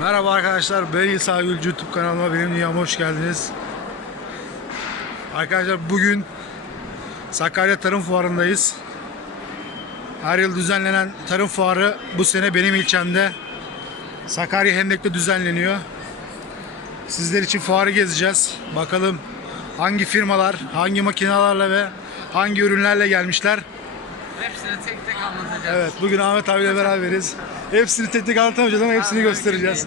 Merhaba arkadaşlar, ben İsa Gül YouTube kanalıma benim dünyama hoş geldiniz. Arkadaşlar bugün Sakarya Tarım Fuarı'ndayız. Her yıl düzenlenen tarım fuarı bu sene benim ilçemde Sakarya Hendek'te düzenleniyor. Sizler için fuarı gezeceğiz. Bakalım hangi firmalar, hangi makinelerle ve hangi ürünlerle gelmişler. Hepsini tek tek anlatacağız. Evet, bugün Ahmet abiyle beraberiz. Hepsini tek tek anlatamayacağız ama hepsini göstereceğiz.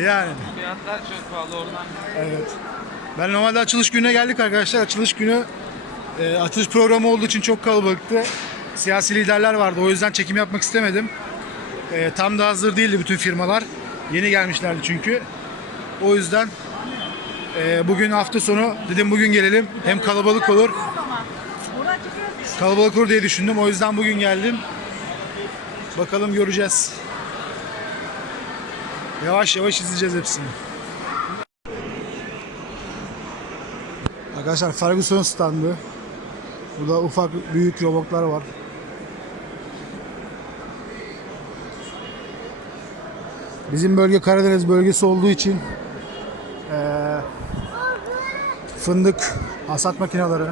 Yani. Fiyatlar çok pahalı oradan. Evet. Ben normalde açılış gününe geldik arkadaşlar. Açılış günü e, açılış programı olduğu için çok kalabalıktı. Siyasi liderler vardı. O yüzden çekim yapmak istemedim. E, tam da hazır değildi bütün firmalar. Yeni gelmişlerdi çünkü. O yüzden e, bugün hafta sonu dedim bugün gelelim. Hem kalabalık olur. Kalabalık olur diye düşündüm. O yüzden bugün geldim. Bakalım göreceğiz. Yavaş yavaş izleyeceğiz hepsini. Arkadaşlar Ferguson standı. Burada ufak büyük robotlar var. Bizim bölge Karadeniz bölgesi olduğu için eee, fındık hasat makineleri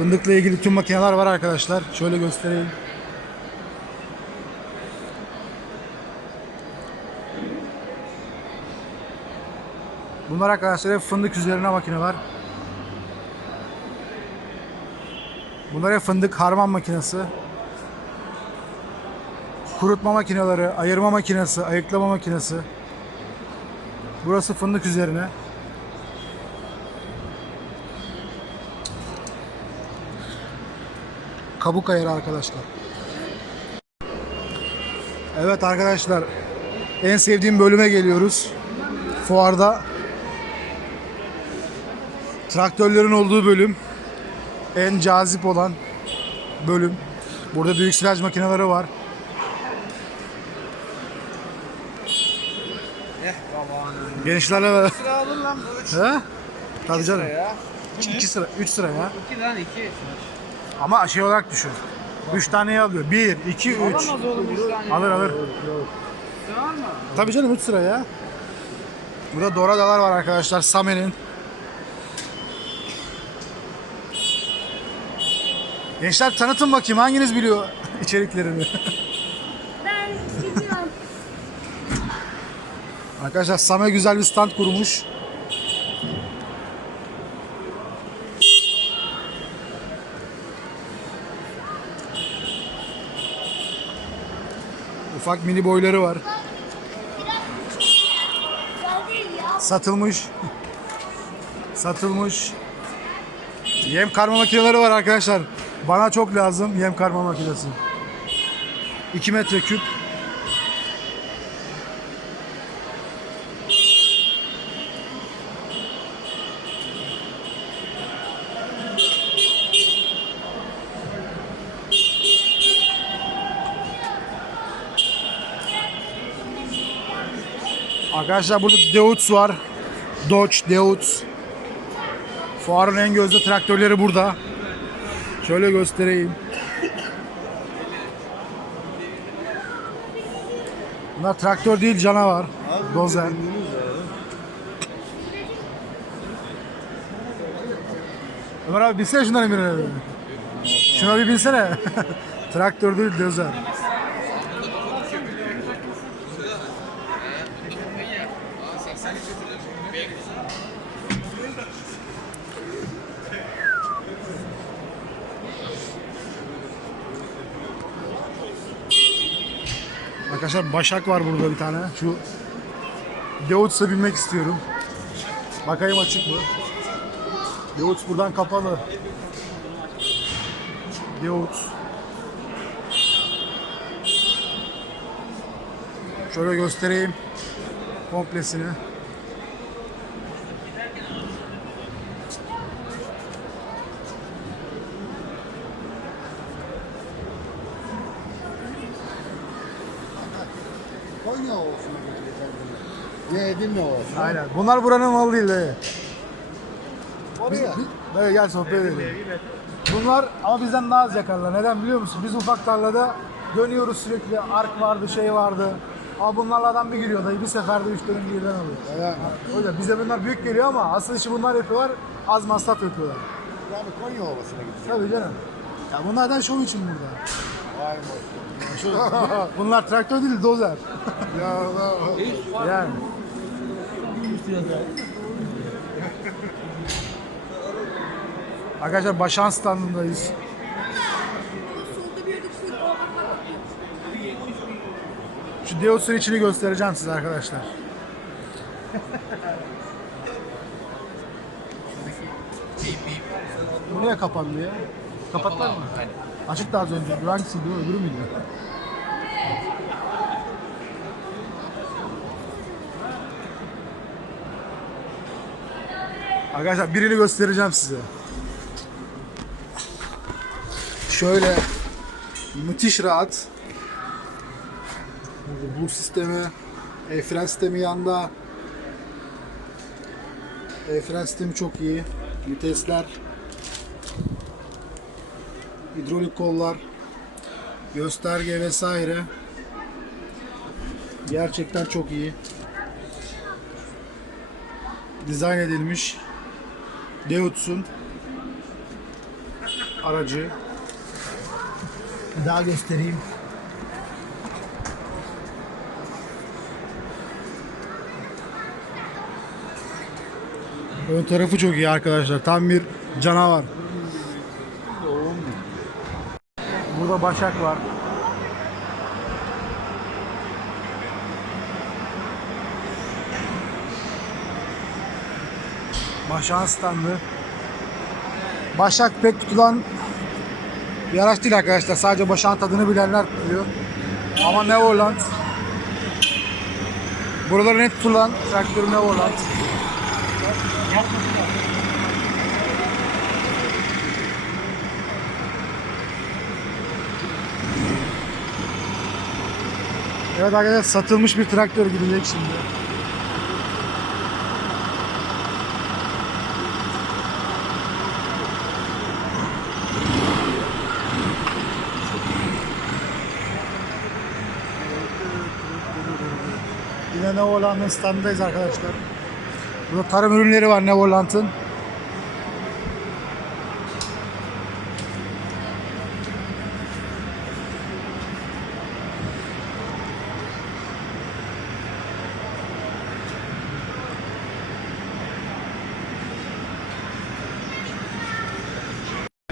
fındıkla ilgili tüm makineler var arkadaşlar. Şöyle göstereyim. Bunlar arkadaşlar hep fındık üzerine makineler. Bunlar hep fındık harman makinesi. Kurutma makineleri, ayırma makinesi, ayıklama makinesi. Burası fındık üzerine. Kabuk ayarı arkadaşlar. Evet arkadaşlar. En sevdiğim bölüme geliyoruz. Fuarda traktörlerin olduğu bölüm en cazip olan bölüm. Burada büyük silaj makineleri var. Eh babanın. Gençlerle beraber. Sıra alın lan bu üç. He? Tabii canım. ya. 2 sıra, 3 sıra ya. İki lan iki. Ama şey olarak düşün. 3 taneyi alıyor. 1, 2, 3. Alamaz oğlum üç tane. Alır alır. Sığar mı? Tabii canım 3 sıra ya. Burada Doradalar var arkadaşlar. Same'nin. Gençler tanıtın bakayım hanginiz biliyor içeriklerini. Ben gidiyorum. Arkadaşlar Same güzel bir stand kurmuş. Ufak mini boyları var. Satılmış. Satılmış. Yem karma makineleri var arkadaşlar. Bana çok lazım yem karma makinesi. 2 metreküp. Arkadaşlar burada Deutz var. Dodge, Deutz. Fuarın en gözde traktörleri burada. Şöyle göstereyim. Bunlar traktör değil canavar. Dozer. Ömer abi bilsene şunların birine. Şuna bir bilsene. traktör değil dozer. Arkadaşlar Başak var burada bir tane. Şu Deutz'a binmek istiyorum. Bakayım açık mı? Deutz buradan kapalı. Deutz. Şöyle göstereyim komplesini. Konya olsun götüreceğim Edirne olsun. Aynen. Bunlar buranın malı değil de. Oraya. Böyle gel sohbet edelim. Bunlar ama bizden daha az yakarlar. Neden biliyor musun? Biz ufak tarlada Dönüyoruz sürekli. Ark vardı, şey vardı. Ama bunlarla adam bir giriyor dayı. Bir seferde 3 dönüm birden alıyor. Evet. O yüzden bize bunlar büyük geliyor ama asıl işi bunlar yapıyorlar. Az masraf yapıyorlar. Yani Konya Ovası'na gideceğiz. Tabii canım. Ya bunlardan şov için burada. Vay be. Bunlar traktör değil, dozer. Ya Allah. Yani. Arkadaşlar Başan standındayız. Şu Deus'un içini göstereceğim size arkadaşlar. Bu niye kapandı ya? Kapattılar mı? Açık da az önce. Hangisiydi o? Öbürü müydü? Arkadaşlar birini göstereceğim size. Şöyle müthiş rahat. Bu sistemi, e, fren sistemi yanda. E, fren sistemi çok iyi. Vitesler. Hidrolik kollar. Gösterge vesaire. Gerçekten çok iyi. Dizayn edilmiş. Deutz'un aracı. Daha göstereyim. Ön tarafı çok iyi arkadaşlar. Tam bir canavar. Burada Başak var. Başak'ın standı. Başak pek tutulan bir araç değil arkadaşlar. Sadece Başak'ın tadını bilenler tutuyor. Ama Neverland. Buraları net tutulan traktör Neverland. Evet arkadaşlar satılmış bir traktör gidecek şimdi. Yine Nevoland'ın standındayız arkadaşlar. Burada tarım ürünleri var Nevoland'ın.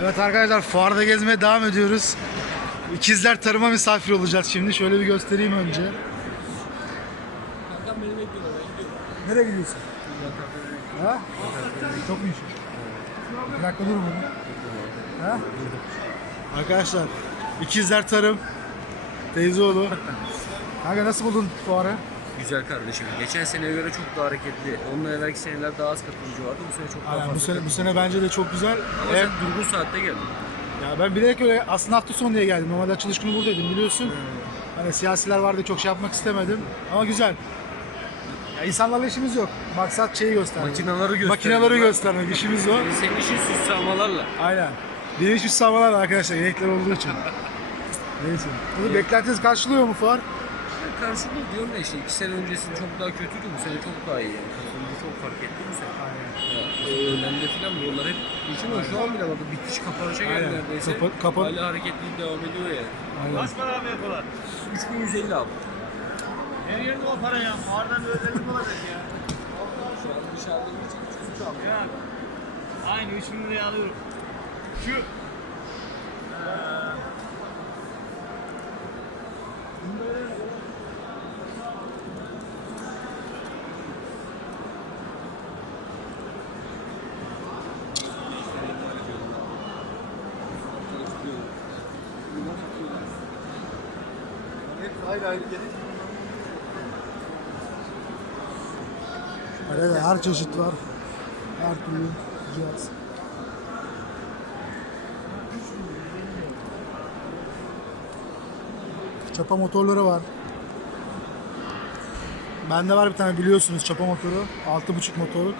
Evet arkadaşlar fuarda gezmeye devam ediyoruz. İkizler tarıma misafir olacağız şimdi. Şöyle bir göstereyim önce. Nereye gidiyorsun? Ha? Çok mu işin? Bir dakika dur bunu. Ha? Arkadaşlar ikizler tarım. Teyzeoğlu. Kanka nasıl buldun fuarı? Güzel kardeşim. Geçen seneye göre çok daha hareketli. Onunla evvelki seneler daha az katılıcı vardı. Bu sene çok daha Aynen, fazla bu sene bu katılımcı sene bence de çok güzel. Ama Hem- sen durgun saatte geldin. Ya ben bilerek öyle aslında hafta sonu diye geldim. Normalde açılış günü buradaydım biliyorsun. Hani siyasiler vardı çok şey yapmak istemedim. Ama güzel. Ya insanlarla işimiz yok. Maksat şeyi göstermek. Makinaları göstermek. Makinaları göstermek işimiz o. Senin işin süs sağmalarla. Aynen. Bir iş sağmalar arkadaşlar inekler olduğu için. Neyse. Bunu beklentiniz karşılıyor mu fuar? Karşılığı diyorum ya işte iki sene öncesi çok daha kötüydü. Bu sene çok daha iyi yani. Katılımcı çok fark etti bu sene. Ya, e, öğlende falan buralar hep için o şu an bile bak bitiş kapanışa geldi Aynen. neredeyse. Kapa- kapan- Hala hareketlilik devam ediyor yani. Aynen. Kaç para abi yapıyorlar? 3150 abi. Her yerde o para ya. Oradan bir özellik olacak ya. Şu an dışarıda bir çocuk abi. Ya. Aynı 3000 liraya alıyorum. Şu. Evet, her çeşit var. Her türlü cihaz. Çapa motorları var. Bende var bir tane biliyorsunuz çapa motoru. 6.5 motorluk.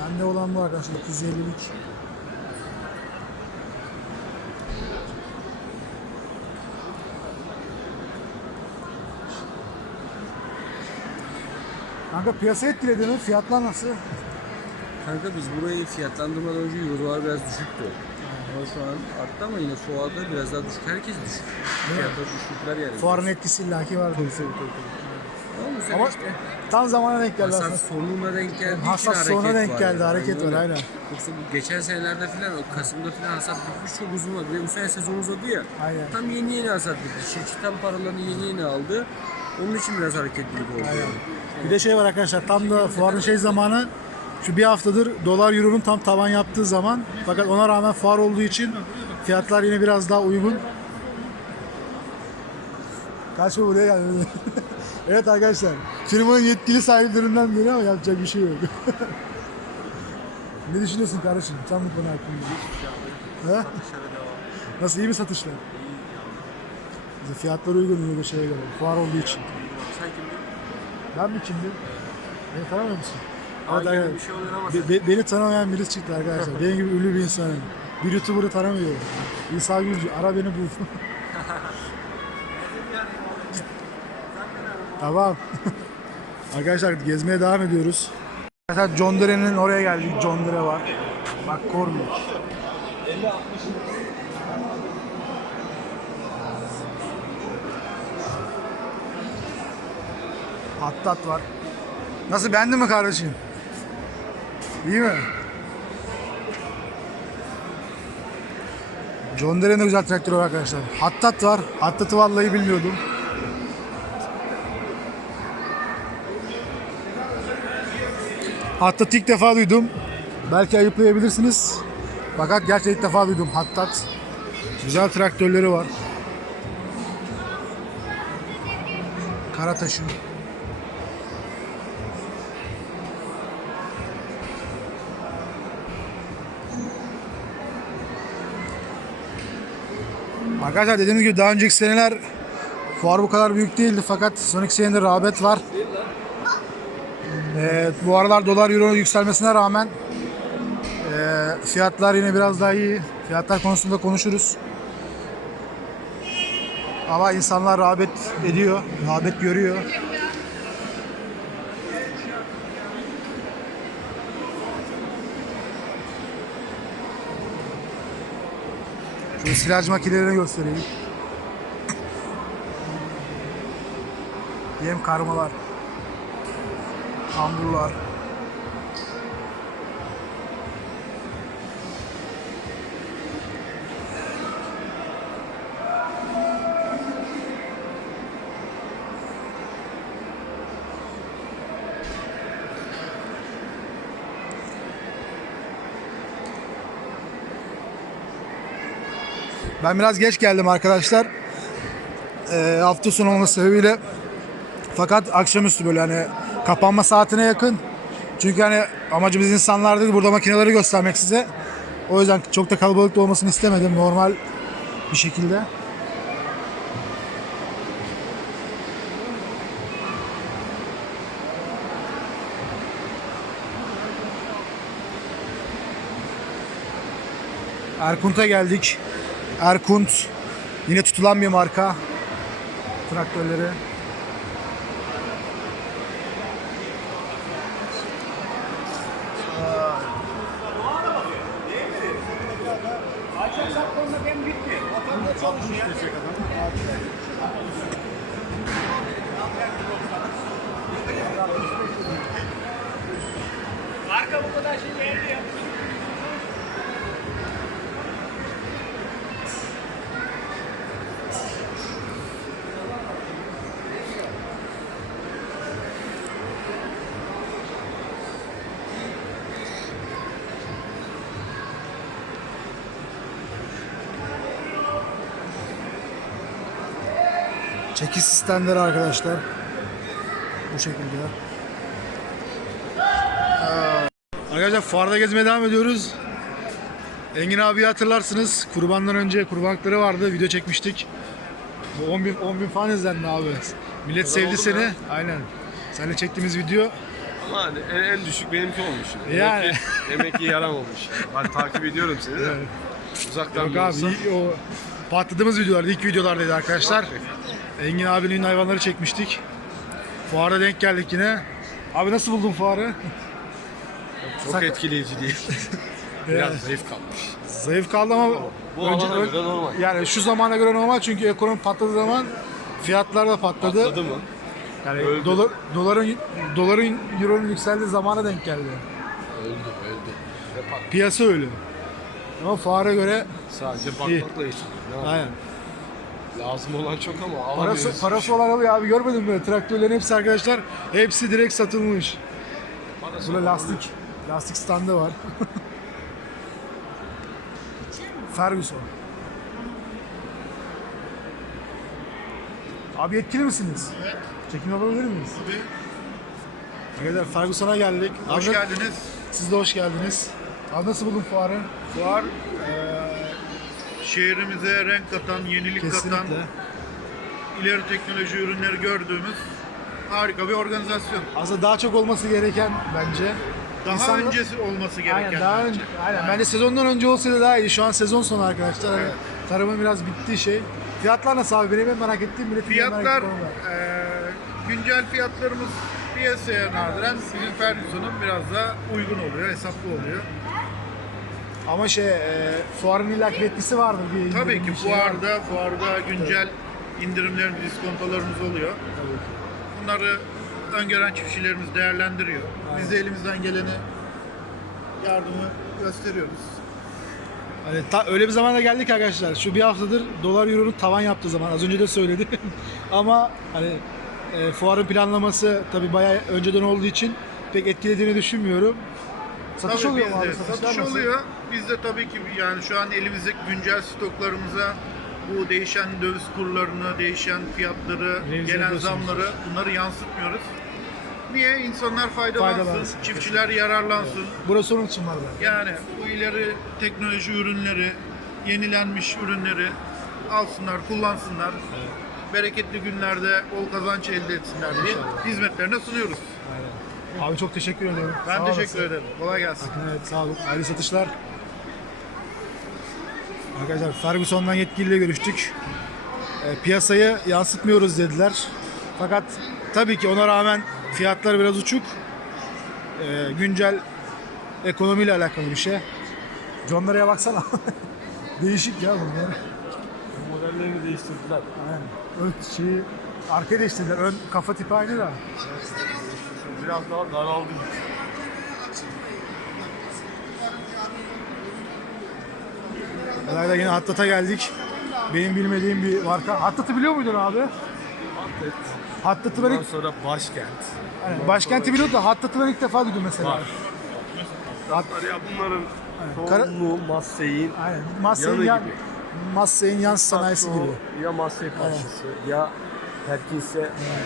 Bende olan bu arkadaşlar 250'lik Kanka piyasa etkiledi mi? Fiyatlar nasıl? Kanka biz burayı fiyatlandırmadan önce eurolar biraz düşüktü. Ama şu an arttı ama yine fuarda biraz daha düşük. Herkes düşük. Fiyatlar düşükler yani. Fuarın etkisi illaki var. Ama bu sene Ama işte tam zamana denk geldi hasat aslında. sonuna denk geldiği için Hasat hareket sonuna denk var geldi, yani. hareket var, öyle. aynen. Yoksa bu geçen senelerde filan o Kasım'da filan hasat bitmiş çok uzun oldu. Ve bu sene sezon uzadı ya. Aynen. Tam yeni yeni hasat bitti. Tam paralarını yeni yeni aldı. Onun için biraz hareketlilik oldu. yani. Bir de şey var arkadaşlar tam da fuarın şey zamanı şu bir haftadır dolar euronun tam tavan yaptığı zaman fakat ona rağmen fuar olduğu için fiyatlar yine biraz daha uygun. Kaç mı buraya geldi? evet arkadaşlar firmanın yetkili sahiplerinden biri ama yapacak bir şey yok. ne düşünüyorsun kardeşim sen bu konu hakkında? Nasıl iyi mi satışlar? Bize fiyatlar uygun yine de şeye göre. Fuar olduğu için. Ben mi kimdim? Beni tanımıyor musun? Evet, arkadaşlar. şey Be- be- beni tanımayan birisi çıktı arkadaşlar. Benim gibi ünlü bir insanım. Bir YouTuber'ı tanımıyorum. İsa Gülcü, ara beni bul. tamam. arkadaşlar gezmeye devam ediyoruz. Arkadaşlar John Dere'nin oraya geldik. John Dere var. Bak Cornish. Hattat var. Nasıl beğendin mi kardeşim? İyi mi? John Dere'nin de güzel traktörü var arkadaşlar. Hattat var. Hattat'ı vallahi bilmiyordum. Hattat ilk defa duydum. Belki ayıplayabilirsiniz. Fakat gerçekten ilk defa duydum Hattat. Güzel traktörleri var. Karataş'ın. Arkadaşlar dediğimiz gibi daha önceki seneler fuar bu kadar büyük değildi fakat son iki senedir rağbet var. Ee, bu aralar dolar euro yükselmesine rağmen ee, fiyatlar yine biraz daha iyi. Fiyatlar konusunda konuşuruz. Ama insanlar rağbet ediyor, rağbet görüyor. Silaj makinelerini göstereyim. Yem karmalar. Hamburlar. Ben biraz geç geldim arkadaşlar. Ee, hafta sonu olması sebebiyle. Fakat akşamüstü böyle hani kapanma saatine yakın. Çünkü hani amacımız insanlar değil burada makineleri göstermek size. O yüzden çok da kalabalık da olmasını istemedim normal bir şekilde. Erkunt'a geldik. Erkunt yine tutulan bir marka. Traktörleri. Çekiş sistemleri arkadaşlar. Bu şekilde. Arkadaşlar fuarda gezmeye devam ediyoruz. Engin abi hatırlarsınız. Kurbandan önce kurbanlıkları vardı. Video çekmiştik. Bu 10 bin, 10 bin falan izlendi abi. Millet sevdi seni. Aynen. Seninle çektiğimiz video. Ama hani en, en düşük benimki olmuş. Yani. Demek ki, demek ki yaram olmuş. Ben takip ediyorum seni de. Uzaktan Yok abi olsa. o patladığımız videolar, ilk videolardaydı arkadaşlar. Engin abinin hayvanları çekmiştik. Fuara denk geldik yine. Abi nasıl buldun fuarı? Çok Sak- etkileyici değil. Biraz zayıf kalmış. Zayıf kaldı ama Bu alana göre normal. Yani şu zamana göre normal çünkü ekonomi patladığı zaman fiyatlar da patladı. Patladı mı? Yani Öldü. dolar, doların doların euronun yükseldiği zamana denk geldi. Öldü, öldü. Ve pat- Piyasa öyle. Ama fuara göre Sadece bakmakla yetiniyor. Ne yapayım? aynen. Lazım olan çok ama alamıyoruz. Parası, parası olan alıyor abi görmedin mi? Traktörlerin hepsi arkadaşlar hepsi direkt satılmış. Parası Burada olan lastik lastik standı var. Ferguson. Abi yetkili misiniz? Evet. Çekim yapabilir miyiz? Tabii. Arkadaşlar Ferguson'a geldik. Hoş Abi, geldiniz. Siz de hoş geldiniz. Abi nasıl buldun fuarı? Fuar eee, şehrimize renk katan, yenilik katan, Kesinlikle. ileri teknoloji ürünleri gördüğümüz harika bir organizasyon. Aslında daha çok olması gereken bence. Daha İnsanlar- öncesi olması gereken. Aynen, daha bence. önce, aynen. Bence sezondan önce olsaydı daha iyi. Şu an sezon sonu arkadaşlar. Hani tarımın biraz bittiği şey. Fiyatlar nasıl abi? Benim en merak ettiğim merak Fiyatlar, eee, güncel fiyatlarımız piyasaya nadiren bizim Ferguson'un biraz daha uygun oluyor, hesaplı oluyor. Ama şey, e, fuarın bir etkisi vardır. Bir indirim, Tabii ki bir şey fuarda, fuarda güncel indirimlerimiz, diskontolarımız oluyor. Tabii ki. Bunları öngören çiftçilerimiz değerlendiriyor. Biz de elimizden geleni yardımı gösteriyoruz. Hani ta- öyle bir zamana geldik arkadaşlar. Şu bir haftadır dolar euronun tavan yaptığı zaman. Az önce de söyledim. Ama hani e, fuarın planlaması tabii bayağı önceden olduğu için pek etkilediğini düşünmüyorum. Satış Tabii oluyor mu abi? Satışlar satış nasıl? Biz de tabii ki yani şu an elimizdeki güncel stoklarımıza bu değişen döviz kurlarını, değişen fiyatları, Revize gelen ediyorsunuz. zamları bunları yansıtmıyoruz. Niye? İnsanlar faydalansın, Faydalansın. çiftçiler yararlansın. Burası onun için var ben. Yani bu ileri teknoloji ürünleri, yenilenmiş ürünleri alsınlar, kullansınlar. Bereketli günlerde bol kazanç elde etsinler diye hizmetlerine sunuyoruz. Abi çok teşekkür ederim. Ben Sağ teşekkür olasın. ederim. Kolay gelsin. Evet sağ olun. Hayırlı satışlar. Arkadaşlar Ferguson'dan yetkiliyle görüştük. E, piyasayı yansıtmıyoruz dediler. Fakat tabii ki ona rağmen fiyatlar biraz uçuk. E, güncel ekonomiyle alakalı bir şey. John'lara baksana. Değişik ya bunlar. Modellerini değiştirdiler. Aynen. Ön şeyi arkaya değiştirdiler. Ön kafa tipi aynı da. Biraz daha daraldı. Herhalde yine Hattat'a geldik. Benim bilmediğim bir marka. Hattat'ı biliyor muydun abi? Atlet. Hattat'ı ben ilk, sonra başkent. yani başkenti biliyordum da Hattat'ı ben ilk defa duydum mesela. Var. Hat, Ya bunların Kara- çoğunluğu Massey'in aynen. Massey'in yan, gibi. Massey'in yan sanayisi Tatlı gibi. Ya Massey parçası ya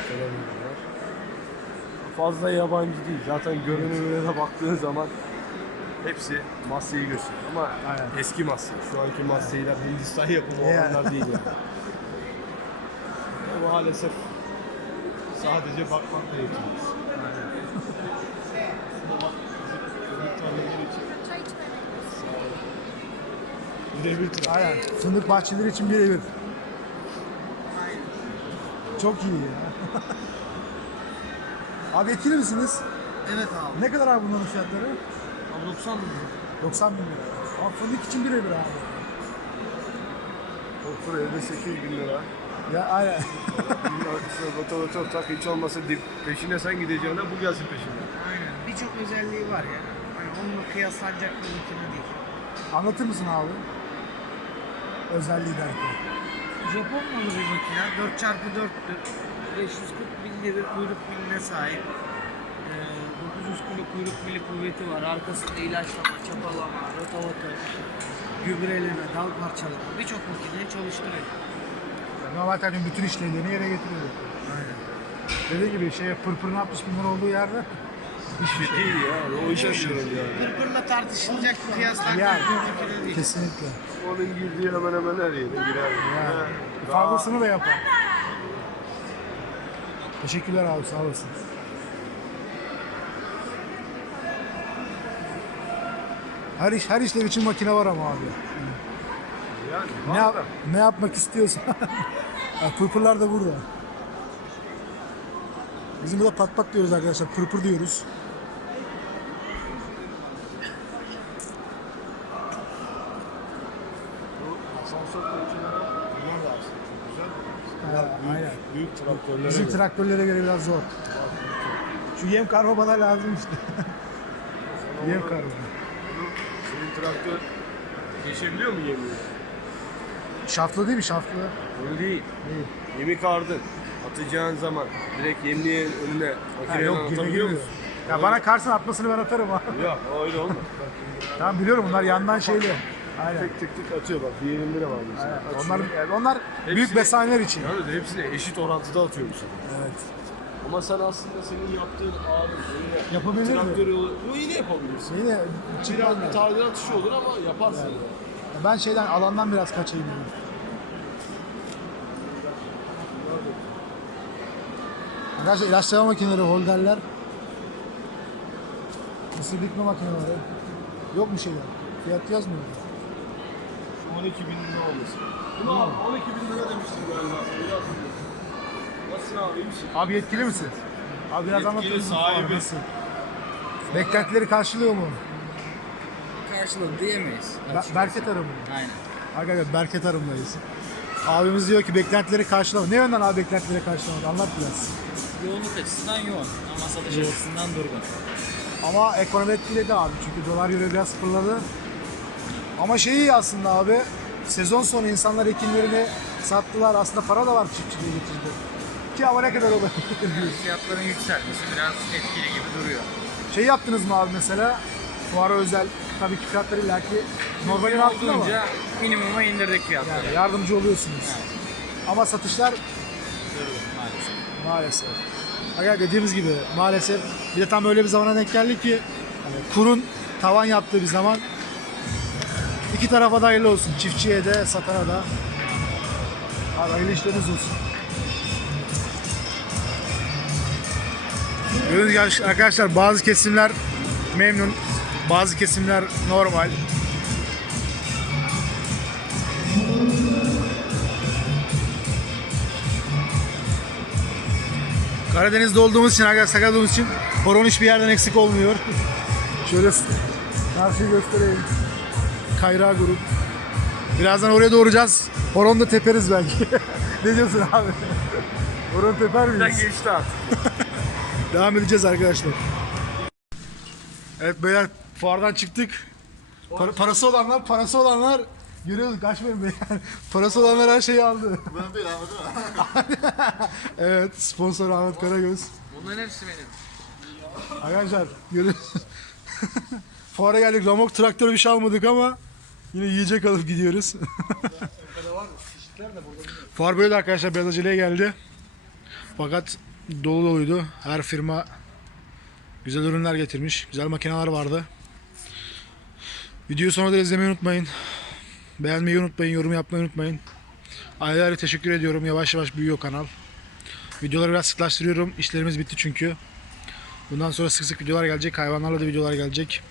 falan ürünler. Fazla yabancı değil. Zaten görünümüne de baktığın zaman hepsi Massey'i gösteriyor. Ama Aynen. eski Massey. Şu anki Massey'ler Hindistan yapımı Yani. olanlar değil yani. Ama maalesef sadece bakmakla yetiniyoruz. Birebir tıraş. Aynen. Fındık bahçeleri için birebir. Çok iyi ya. abi etkili misiniz? Evet abi. Ne kadar abi bunların fiyatları? Abi 90 mı? 90 bin lira. Abi fındık için birebir abi. Otur evde 8 bin lira. Ya aynen. Bunun arkasına rotavatör tak hiç olmasa dip peşine sen gideceğine bu gelsin peşine. Aynen. Birçok özelliği var ya. Hani onunla kıyaslanacak bir makine değil. Anlatır mısın abi? Özelliği derken. Japon malı bir makine. 4x4'tür. 540 milli bir kuyruk miline sahip. Ee, 900 kilo kuyruk mili kuvveti var. Arkasında ilaçlama, çapalama, rotavatör, gübreleme, dal parçalama birçok makineyi çalıştırıyor. Normal tabii bütün işlevlerini yere getiriyor. Aynen. Dediği gibi şey pırpırın 60 bin lira olduğu yerde hiçbir şey. Değil ya. O iş aşırı yani. Pırpırla tartışılacak bir kıyaslanacak Yani. Kesinlikle. Onun girdiği hemen hemen her yere girer. Yani. Fazlasını da yapar. Teşekkürler abi sağ olasın. Her iş her işlev için makine var ama abi. Yani Ne, yap- ne yapmak istiyorsan. Ha, Pırpırlar da burada. Bizim burada pat pat diyoruz arkadaşlar. Pırpır diyoruz. Asansör koyucuları bunlar da aslında çok güzel. Ha, aynen. Büyük traktörlere Bizim göre. traktörlere göre biraz zor. Şu yem karma bana lazım işte. yem karma. Traktör geçebiliyor mu yemi? Şaftlı değil mi şaftlı? Öyle değil. Yemi kardın. Atacağın zaman direkt yemliğin önüne Ha, makineden yok atabiliyor girmiyor. musun? Ya bana karşısına atmasını ben atarım ha. Yok öyle olmaz. tamam biliyorum bunlar yandan şeyli. Aynen. tık tık tık atıyor bak diğerinde de var mesela. Aynen. Onlar, onlar büyük Hepsini- besaneler için. Yalnız hepsini eşit orantıda atıyor bu sefer. Evet. Ama sen aslında senin yaptığın ağırlık yine Yapabilir mi? Bu yine yapabilirsin. Yine Biraz bir tadilat işi olur ama yaparsın. yani. Ben şeyden alandan biraz kaçayım dedim. Arkadaşlar ilaçlama makineleri, holderler. Mısır dikme makineleri. Yok mu şeyler? Fiyat yazmıyor. 12 bin lira olması. Bunu abi 12 bin lira demiştin galiba. Hatırlıyorum. Nasılsın abi iyi misin? Abi yetkili misin? Abi biraz Yetkili, anlatır mısın? sahibi. Nasıl? Beklentileri karşılıyor mu? Karşıladı diyemeyiz. Be- Berke tarımı. Aynen. Arkadaşlar Berke tarımdayız. Abimiz diyor ki beklentileri karşılamadı. Ne yönden abi beklentileri karşılamadı? Anlat biraz. Yoğunluk açısından yoğun ama satış açısından durgun. Ama ekonomi etkiledi abi çünkü dolar euro biraz fırladı. Ama şey iyi aslında abi sezon sonu insanlar ekinlerini sattılar aslında para da var çiftçiliğe getirdi. Ne kadar olur? Fiyatların yükselmesi biraz etkili gibi duruyor. şey yaptınız mı abi mesela fuara özel tabii ki fiyatları illaki normalin altında ama Olduğunca minimuma indirdik fiyatları. yani yardımcı oluyorsunuz. Ama satışlar Maalesef. Maalesef. Aga dediğimiz gibi maalesef bir de tam öyle bir zamana denk geldi ki hani kurun tavan yaptığı bir zaman iki tarafa da hayırlı olsun. Çiftçiye de satana da. Abi hayırlı işleriniz olsun. Gördüğünüz gibi arkadaşlar bazı kesimler memnun, bazı kesimler normal. Karadeniz'de olduğumuz için, arkadaşlar sakat olduğumuz için horon hiçbir yerden eksik olmuyor. Şöyle karşıyı göstereyim. Kayra grup. Birazdan oraya doğuracağız. Horon da teperiz belki. ne diyorsun abi? Horon teper miyiz? geçti artık. Devam edeceğiz arkadaşlar. Evet beyler fuardan çıktık. Para- parası olanlar, parası olanlar görüyoruz kaçmayın beyler. Parası olanlar her şeyi aldı. Ben değil anladın mı? evet sponsor Ahmet Karagöz. Bunların hepsi benim. Arkadaşlar görüyorsunuz. Fuara geldik. Ramok traktör bir şey almadık ama yine yiyecek alıp gidiyoruz. Fuar böyle de arkadaşlar Beyaz Acele'ye geldi. Fakat dolu doluydu. Her firma güzel ürünler getirmiş. Güzel makineler vardı. Videoyu sonra da izlemeyi unutmayın. Beğenmeyi unutmayın, yorum yapmayı unutmayın. Ayrıca ayrı teşekkür ediyorum. Yavaş yavaş büyüyor kanal. Videoları biraz sıklaştırıyorum. İşlerimiz bitti çünkü. Bundan sonra sık sık videolar gelecek. Hayvanlarla da videolar gelecek.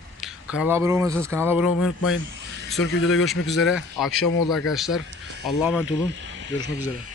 Kanala abone olmadıysanız kanala abone olmayı unutmayın. Bir sonraki videoda görüşmek üzere. Akşam oldu arkadaşlar. Allah'a emanet olun. Görüşmek üzere.